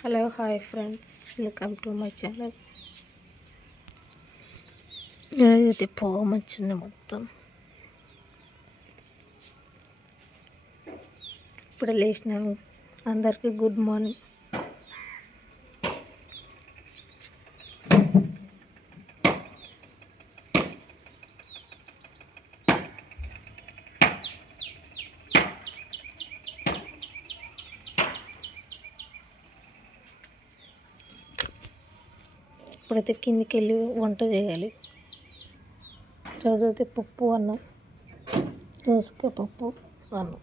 Hello hi friends welcome to my channel ఈరోజైతే పొగం వచ్చింది మొత్తం. ఇప్పుడు లేచినాము. అందరికీ గుడ్ మార్నింగ్ అయితే కిందికి వెళ్ళి వంట చేయాలి. రోజైతే పప్పు అన్నం. దోసకాయ పప్పు అన్నం.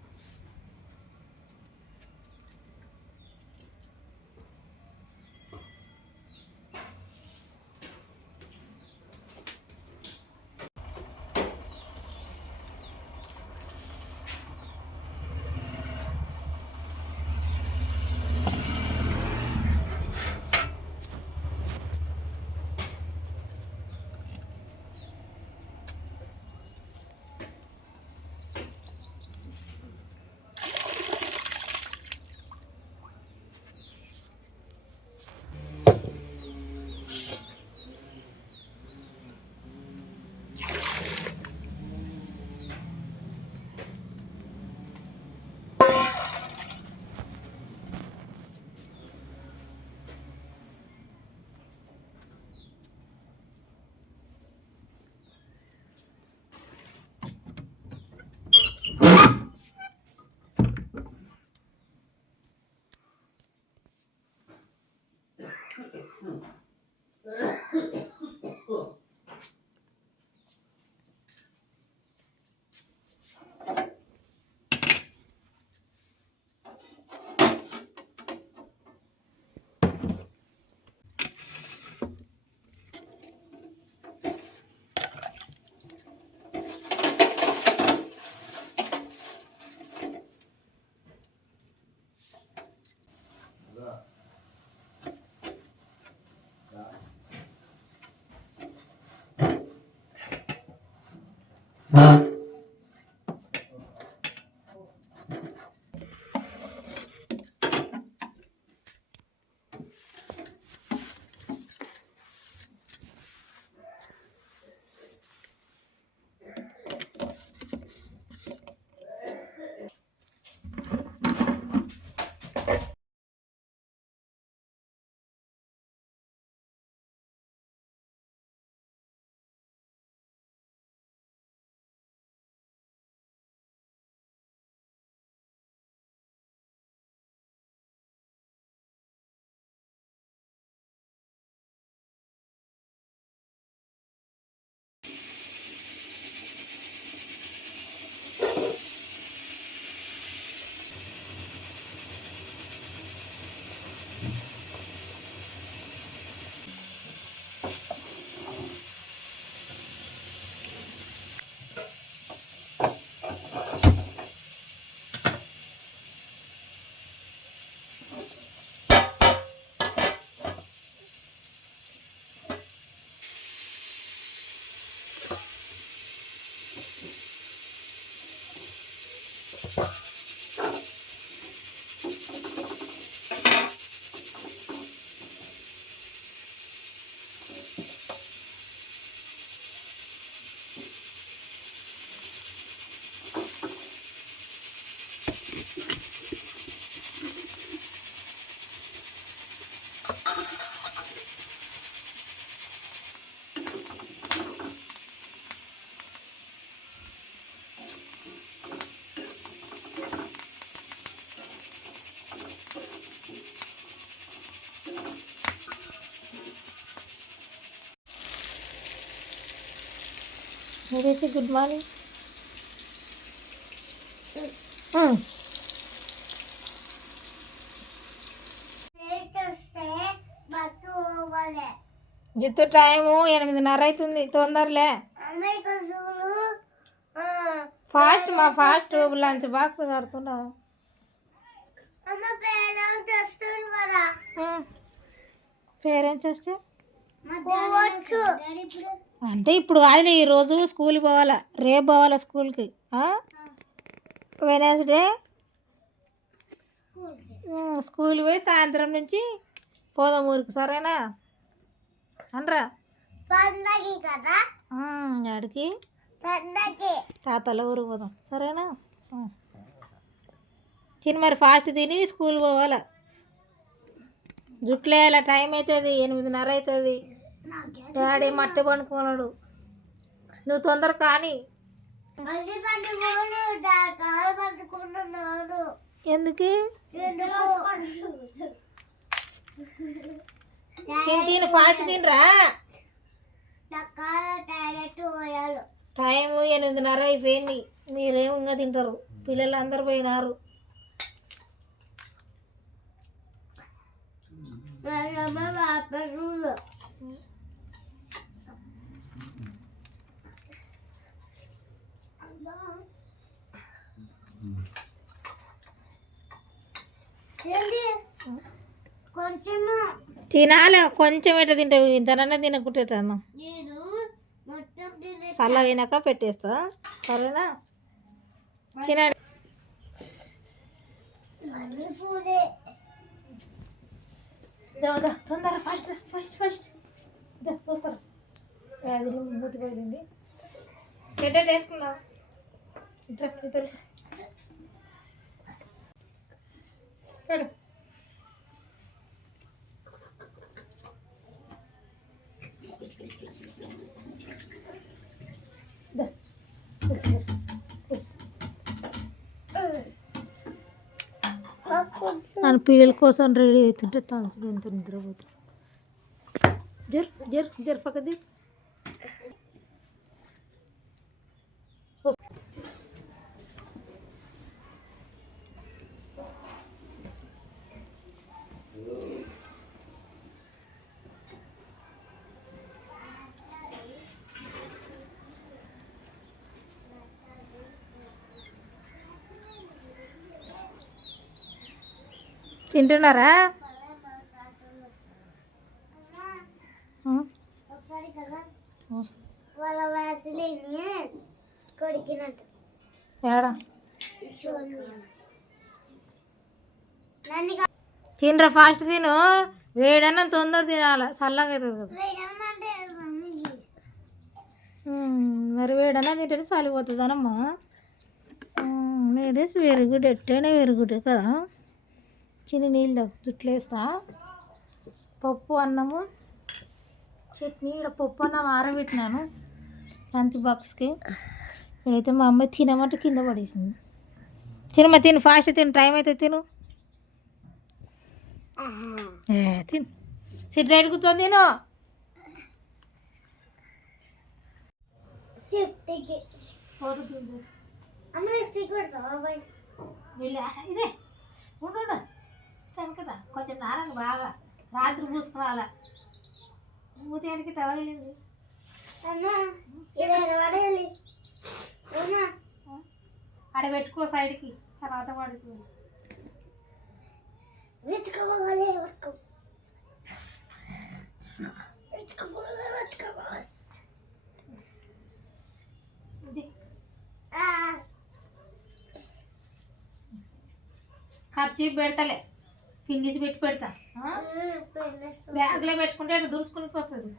మీరైతే గుడ్ మార్నింగ్ జిత్తు టైము ఎనిమిదిన్నర అవుతుంది తొందరలే. ఫాస్ట్ మా ఫాస్ట్ లంచ్ బాక్స్ కడుతున్నా. పేరెంట్స్ వస్తే? అంటే ఇప్పుడు కాదు ఈ రోజు స్కూల్కి పోవాలా. రేపు పోవాలా స్కూల్కి. వెనస్డే స్కూల్ పోయి సాయంత్రం నుంచి పోదాం ఊరికి. సరేనా? అనరా? పండగి కదా తాతల ఊరికి పోదాం. సరేనా? చిన్న మరి ఫాస్ట్ తిని స్కూల్ పోవాలా. జుట్లు వేయాల టైం అవుతుంది ఎనిమిదిన్నర అవుతుంది డాడీ మట్టి పండుకున్నాడు. నువ్వు తొందర కానీ. ఎందుకు? తిని ఫాస్ట్ తినరా? నా కాలు టాయిలెట్ పోయాలి టైం ఎనిమిదిన్నర అయిపోయింది. మీరేం ఇంకా తింటారు? పిల్లలు అందరు పోయినారు. తినాలి కొంచెం ఎట్లా తింటావు? ఇంతనన్నా తినకుంటేటన్నా నేను మొత్తం తినే చల్లగైనాక పెట్టేస్తా. సరేనా? తినండి. దా, దా, తొందర ఫస్ట్ ఫస్ట్ ఫస్ట్ వస్తారు అది మూతి పోయింది చెడ్డ వేసుకున్నా ఇట్లా ఇద్దరు పెడు దా, నన్ను పిల్లల కోసం రెడీ అవుతుంటే తను ఎంత నిద్రపోతుంది జర్ జర్ జర్ పక్క దిర్ తింటున్నారా? ఏడా? తినరా ఫాస్ట్ తిను. వేడన్నా తొందర తినాలి చల్లగా ఇరగదు మరి వేడన్నా తింటే చలిపోతుందనమ్మా. మీదే వెరీ గుడ్ ఎట్టైనా వెరీ గుడ్ కదా. చిన్న నీళ్ళు వేస్తా పప్పు అన్నము. చట్నీ ఇక్కడ పప్పు అన్నం ఆరబెట్టినాను లంచ్ బాక్స్కి. ఇక్కడైతే మా అమ్మాయి తినమంటే కింద పడేసింది. తినమ్మా తిను ఫాస్ట్ తిను టైం అయితే తిను. ఏ తిను. సిట్ రైట్ కూర్చొని తిను. ఇదే. ఉండు. కదా కొంచెం నానక బాగా రాత్రి పూసుకురాలా మూతేనికి అమ్మ ఆడ పెట్టుకో సైడ్కి తర్వాత పడుతుంది ఖర్చు పెడతలే. పిండిసి పెట్టి పెడతా. బ్యాగ్లో పెట్టుకుంటే అటు దురుసుకునికి వస్తుంది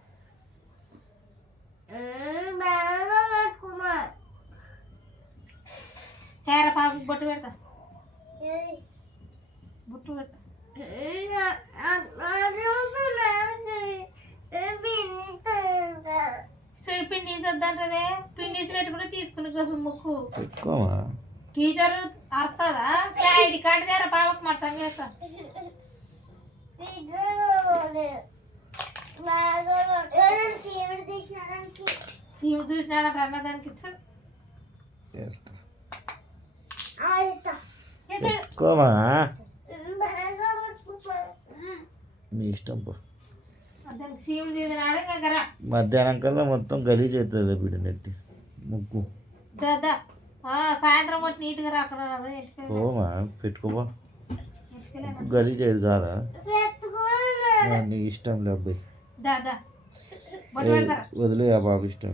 తేర పాపకి బొట్టు పెడతా. ఏయ్, బొట్టు పెడతా. సైడ్ పిండి వేసొద్దంటదే పిండి పెట్టుకుంటే తీసుకుని కోసం ముక్కు టీచర్ అరుస్తుందా ఐడి కార్డు తేరా పాపకు మరి సంగేస్తా పిజ్జాలోనే. బాగా పెట్టుకో. ఎవరైనా సీఎం తీసినాడానికి సీము చూసినాడంట అన్నదానికి చేసుకో ఆయిత. పెట్టుకోమా బాగా పెట్టుకో. ఉమ్. నీ ఇష్టం పో దానికి తీసినాడు ఇంకా రా మధ్యాహ్నం కల్లా మొత్తం గలీజ్ అవుతుంది బిడ్డ నెత్తి ముక్కు దా, దా. ఆ, సాయంత్రం ఒకటి నీట్గా రా అక్కడ రా, ఎట్టుకెళ్ళి. పోమా పెట్టుకోపో ఎట్టుకెళ్ళి. గలీజ్ అయ్యేది కాదా పెట్టుకోలే. ఆ, నీ ఇష్టం లే అబ్బాయి దా దా బొట్టు ఏ, పెడతారా వదిలే ఆ బాబు ఇష్టం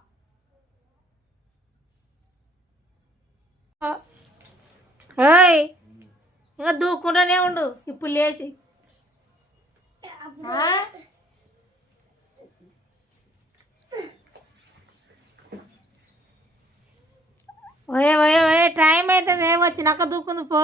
ఓయ్ ఇంకా దూకుండానే ఉండు. ఇప్పుడు లేచి? ఓయే ఓయే ఓయే టైం అవుతుంది వచ్చినాక దూకుంది పో.